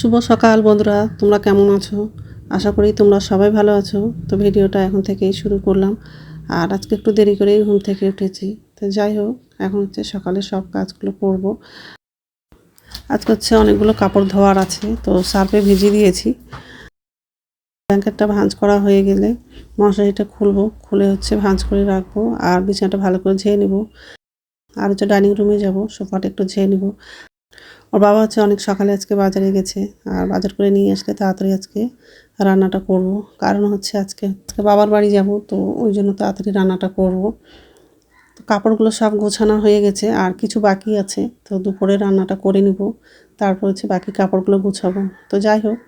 শুভ সকাল বন্ধুরা, তোমরা কেমন আছো? আশা করি তোমরা সবাই ভালো আছো। তো ভিডিওটা এখন থেকেই শুরু করলাম। আর আজকে একটু দেরি করেই ঘুম থেকে উঠেছি। তো যাই হোক, এখন হচ্ছে সকালে সব কাজগুলো করব। আজকে হচ্ছে অনেকগুলো কাপড় ধোয়ার আছে, তো সার্ফে ভিজিয়ে দিয়েছি। ব্ল্যাঙ্কেটটা ভাঁজ করা হয়ে গেলে মশারিটা খুলবো, খুলে হচ্ছে ভাঁজ করে রাখব আর বিছানাটা ভালো করে ঝেয়ে নেব। আর হচ্ছে ডাইনিং রুমে যাব, সোফাটা একটু ঝেয়ে নেব। ওর বাবা হচ্ছে অনেক সকালে আজকে বাজারে গেছে, আর বাজার করে নিয়ে আসলে তাড়াতাড়ি আজকে রান্নাটা করব। কারণ হচ্ছে আজকে আজকে বাবার বাড়ি যাব, তো ওই জন্য তাড়াতাড়ি রান্নাটা করব। তো কাপড়গুলো সব গোছানো হয়ে গেছে, আর কিছু বাকি আছে, তো দুপুরে রান্নাটা করে নিব, তারপর হচ্ছে বাকি কাপড়গুলো গুছাবো। তো যাই হোক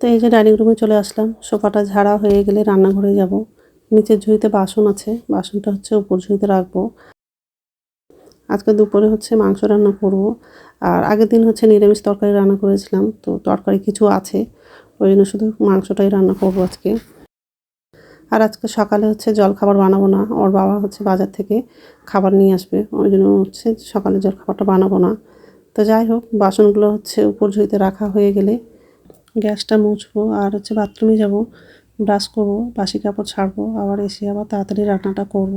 তো এই যে ডাইনিং রুমে চলে আসলাম, সোফাটা ঝাড়া হয়ে গেলে রান্নাঘরে যাব। নিচের ঝুড়িতে বাসন আছে, বাসনটা হচ্ছে উপর ঝুড়িতে রাখব। আজকে দুপুরে হচ্ছে মাংস রান্না করব, আর আগের দিন হচ্ছে নিরামিষ তরকারি রান্না করেছিলাম, তো তরকারি কিছু আছে, ওই জন্য শুধু মাংসটাই রান্না করব আজকে। আর আজকে সকালে হচ্ছে জল খাবার বানাবো না, ওর বাবা হচ্ছে বাজার থেকে খাবার নিয়ে আসবে, ওই জন্য হচ্ছে সকালে জল খাবারটা বানাবো না। তো যাই হোক, বাসনগুলো হচ্ছে উপর ঝুড়িতে রাখা হয়ে গেলে গ্যাসটা মুছবো আর হচ্ছে বাথরুমে যাব, ব্রাশ করব, বাসি কাপড় ছাড়বো, আবার এসে আবার তাড়াতাড়ি রান্নাটা করব।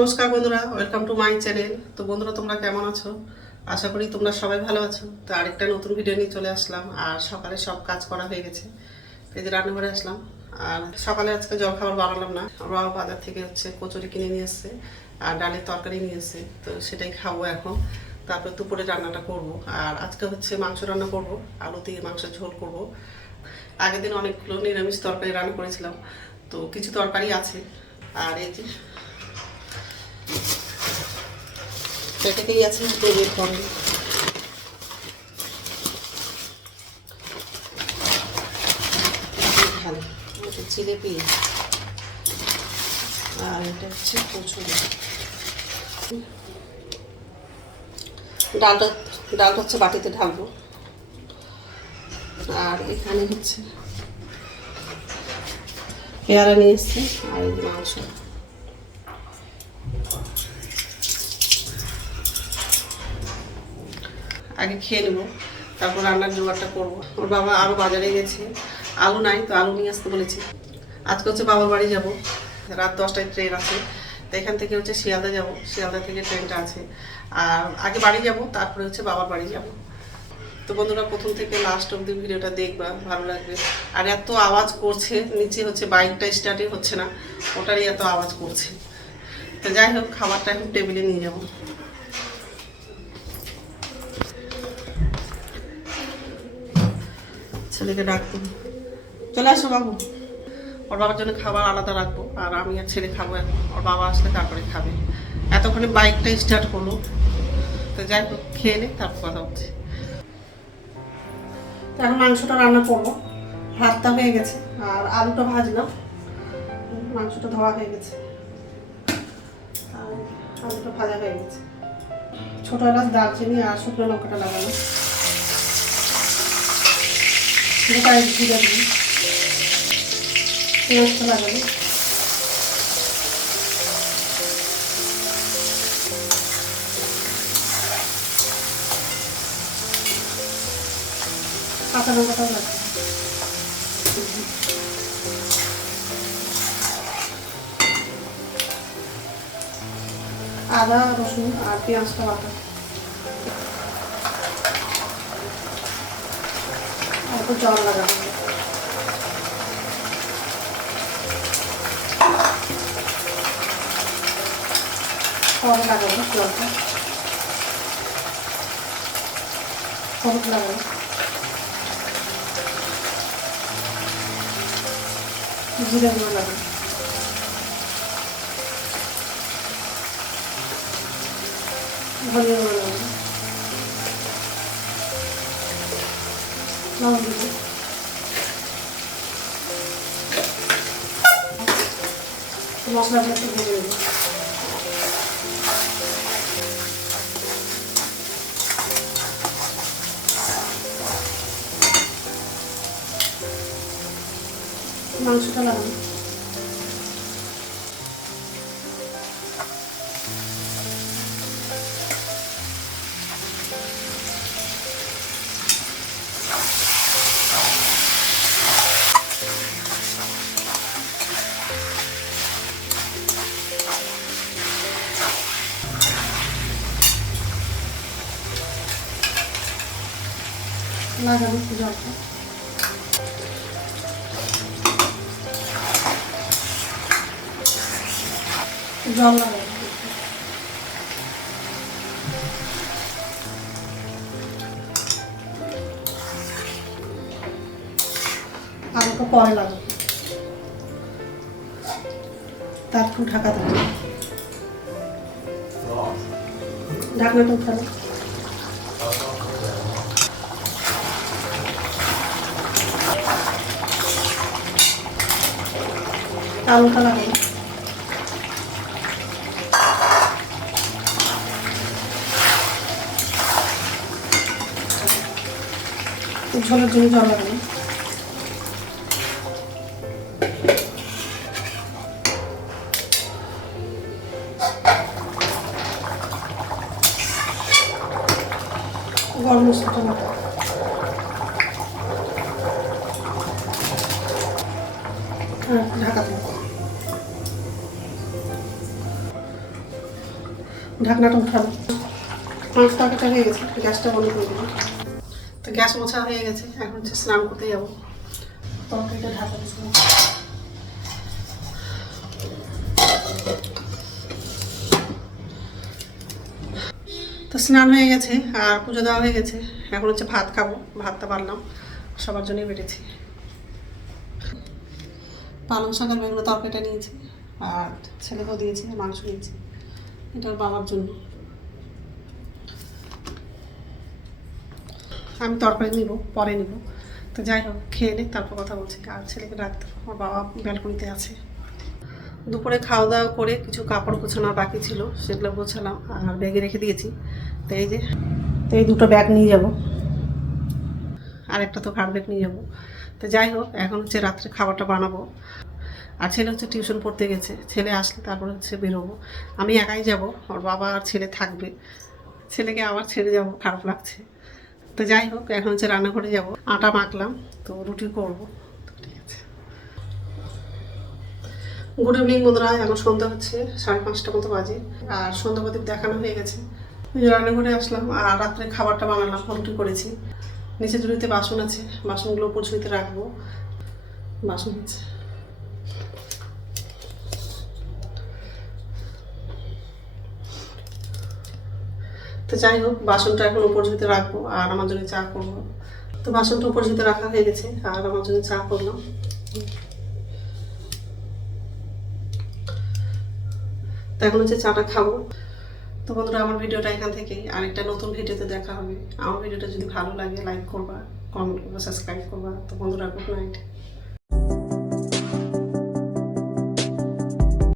নমস্কার বন্ধুরা ওয়েলকাম টু মাই চ্যানেল তো বন্ধুরা, তোমরা কেমন আছো? আশা করি তোমরা সবাই ভালো আছো। তো আরেকটা নতুন ভিডিও নিয়ে চলে আসলাম, আর সকালে সব কাজ করা হয়ে গেছে। এই যে রান্নাঘরে আসলাম, আর সকালে আজকে জল খাবার বানালাম না। বাবা বাজার থেকে হচ্ছে কচুরি কিনে নিয়ে এসছে, আর ডালের তরকারি নিয়ে এসছে। তো সেটাই খাব এখন। তারপর দুপুরে রান্নাটা করব, আর আজকে হচ্ছে মাংস রান্না করব, আলু দিয়ে মাংসের ঝোল করব। আগের দিন অনেকগুলো নিরামিষ তরকারি রান্না করেছিলাম, তো কিছু তরকারি আছে। আর এই যে এটাকেই আছে করে ভালো। জিলেপি। আর এটা হচ্ছে কচুরি। ডালটা ডালটা হচ্ছে বাটিতে ঢালবো। আর এখানে হচ্ছে পেয়ারা নিয়ে এসছি, আর মাংস। আগে খেয়ে নেব, তারপর রান্নার জোগাড়টা করব। ওর বাবা আরও বাজারে গেছে, আলু নাই তো আলু নিয়ে আসতে বলেছি। আজকে হচ্ছে বাবার বাড়ি যাব, রাত দশটায় ট্রেন আছে, তো এখান থেকে হচ্ছে শিয়ালদা যাব, শিয়ালদা থেকে ট্রেনটা আছে। আর আগে বাড়ি যাব, তারপরে হচ্ছে বাবার বাড়ি যাব। তো বন্ধুরা, প্রথম থেকে লাস্ট অব্দি ভিডিওটা দেখবা, ভালো লাগবে। আর এত আওয়াজ করছে, নিচে হচ্ছে বাইকটা স্টার্টই হচ্ছে না, ওটারই এত আওয়াজ করছে। তো যাই হোক, খাবারটা এখন টেবিলে নিয়ে যাব। ছেলেকে ডাকবো। চলে আসো বাবু। ওর বাবার জন্য খাবার আলাদা রাখব, আর আমি আর ছেলে খাব এখন। ওর বাবা আসলে তারপরে খাবে। এতক্ষণে বাইকটা স্টার্ট করল তো যাই হোক, খেয়ে নে, তারপর কথা হচ্ছে। এখন মাংসটা রান্না করব। ভাতটা হয়ে গেছে, আর আলুটা ভাজলাম। মাংসটা ধোয়া হয়ে গেছে। আলুটা ভাজা হয়ে গেছে। ছোটো এলাচ, দারচিনি আর শুকনো লঙ্কাটা লাগানো গোটায় জিরে দিই লঙ্কাটাও লাগানো আদা রসুন আর পেঁয়াজটা বাটা। অল্প জল লাগানো পরে লাগাবো জলটা হলুদ লাগাবো। জিরে গুঁড়ো লাগাবো। ধনিয়া গুঁড়ো লাগাবো। লবণ দিব মশলাটা একটু ভেজে দেবো মাংসটা লাগানো লাগানো জলটা জল পরে লাগাবো। তারপর ঢাকা দেবো। ঢাকনাটা উঠালো আলুটা লাগাবো ঝোলের জন্য জল লাগাবো। ঢাকনাটা উঠানো মাছ তরকারিটা হয়ে গেছে গ্যাসটা বন্ধ করে দেবো। তো গ্যাস মোছা হয়ে গেছে, এখন হচ্ছে স্নান করতে যাব। তরকারিটা ঢাকা তো স্নান হয়ে গেছে, আর পুজো দেওয়া হয়ে গেছে। এখন হচ্ছে ভাত খাব, ভাতটা পারলাম সবার জন্যই বেড়েছি। পালং শাকের বেগুলো তরকারিটা নিয়েছি, আর ছেলেকেও দিয়েছি, মাংস নিয়েছি। এটা বাবার জন্য। আমি তরকারি নিব, পরে নিব। তো যাই হোক, খেয়ে নে, তারপর কথা বলছি। আর ছেলেকে রাখতে আমার বাবা ব্যালকনিতে আছে। দুপুরে খাওয়া দাওয়া করে কিছু কাপড় গোছানোর বাকি ছিল, সেগুলো গোছালাম আর ব্যাগে রেখে দিয়েছি। তো এই যে, তো এই দুটো ব্যাগ নিয়ে যাব। আর একটা তো ঘাট ব্যাগ নিয়ে যাব। তো যাই হোক, এখন হচ্ছে রাত্রে খাবারটা বানাবো। আর ছেলে হচ্ছে টিউশন পড়তে গেছে। ছেলে আসলে তারপরে হচ্ছে বেরোবো আমি একাই যাব, ওর বাবা আর ছেলে থাকবে। ছেলেকে আবার ছেড়ে যাব, খারাপ লাগছে। তো যাই হোক, এখন হচ্ছে রান্নাঘরে যাব। আটা মাখলাম, তো রুটি করব। ঠিক আছে। গুড ইভিনিং বন্ধুরা, এখন সন্ধ্যা হচ্ছে, সাড়ে পাঁচটা মতো বাজে। আর সন্ধ্যা প্রদীপ দেখানো হয়ে গেছে। রান্নাঘরে আসলাম, আর রাত্রে খাবারটা বানালাম রুটি করেছি? নিচে ঝুড়িতে বাসন আছে, বাসনগুলো ঝুড়িতে রাখব। বাসন আছে তো যাই হোক, বাসনটা এখন উপর ঝুড়িতে রাখব, আর আমার জন্য চা করব। তো বাসনটা উপর ঝুড়িতে রাখা হয়ে গেছে, আর আমার জন্য চা করলাম। তো এখন হচ্ছে চাটা খাব। তো বন্ধুরা, আমার ভিডিওটা এখান থেকেই আরেকটা নতুন ভিডিওতে দেখা হবে। আমার ভিডিওটা যদি ভালো লাগে লাইক করবা কমেন্ট করবা সাবস্ক্রাইব করবা। তো বন্ধুরা গুড নাইট